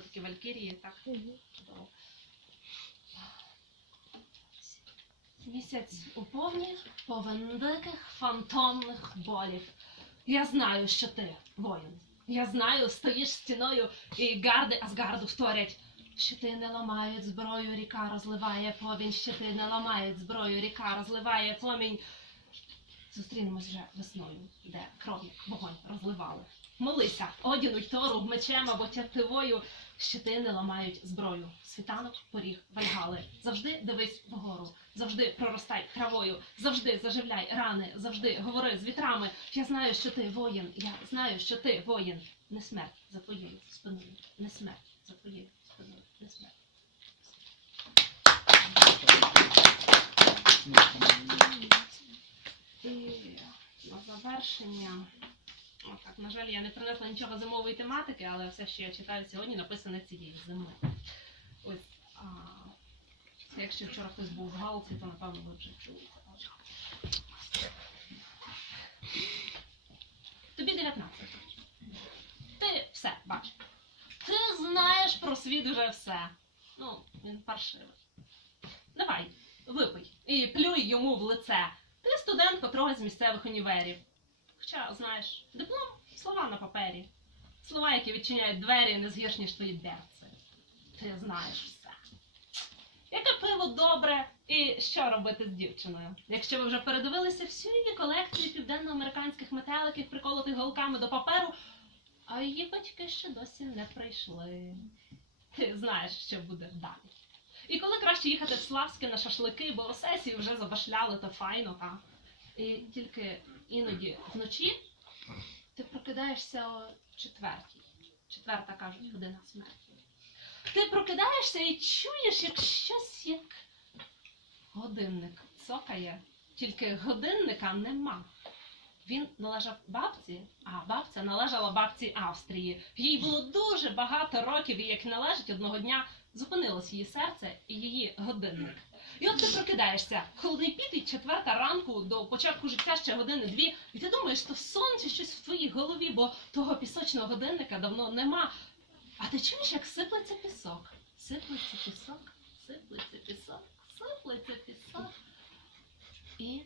Такі валькірії, так? Чудово. Місяць у повні повен диких фантомних болів. Я знаю, що ти воїн. Я знаю, стоїш стіною, і гарди Асгарду вторять. Щити не ламають зброю, ріка розливає повінь, щити не ламають зброю, ріка розливає пломінь. Зустрінемось вже весною, де кров як вогонь розливали. Молися, одінуй тору мечем або тятивою, щити не ламають зброю. Світанок, поріг, вальгали. Завжди дивись вгору, завжди проростай травою, завжди заживляй рани, завжди говори з вітрами. Я знаю, що ти воїн, я знаю, що ти воїн. Не смерть за твоєю спиною, не смерть за твоєю спиною, не смерть. І на завершення. Отак, на жаль, я не принесла нічого зимової тематики, але все, що я читаю сьогодні, написане цієї зими. Ось, а, якщо вчора хтось був в Галці, то напевно ви вже чули. Тобі 19. Ти все бачиш. Ти знаєш про світ уже все. Ну, він паршивий. Давай, випий і плюй йому в лице. Ти студент котрогось з місцевих універів. Хоча, знаєш, диплом слова на папері. Слова, які відчиняють двері не згірш, ніж твої берці. Ти знаєш все. Яке пиво добре і що робити з дівчиною? Якщо ви вже передивилися всю її колекцію південноамериканських метеликів, приколотих голками до паперу, а її батьки ще досі не прийшли. Ти знаєш, що буде далі. І коли краще їхати в Славське на шашлики, бо у сесії вже забашляли, то файно, та. І тільки іноді вночі ти прокидаєшся о четвертій. Четверта кажуть, година смерті. Ти прокидаєшся і чуєш, як щось як годинник цокає, тільки годинника нема. Він належав бабці, а бабця належала бабці Австрії. Їй було дуже багато років, і як належить одного дня зупинилось її серце і її годинник. І от ти прокидаєшся, холодний піт і четверта ранку до початку життя ще години-дві, і ти думаєш, то сонце щось в твоїй голові, бо того пісочного годинника давно нема. А ти чуєш, як сиплеться пісок? Сиплеться пісок, сиплеться пісок, сиплеться пісок. І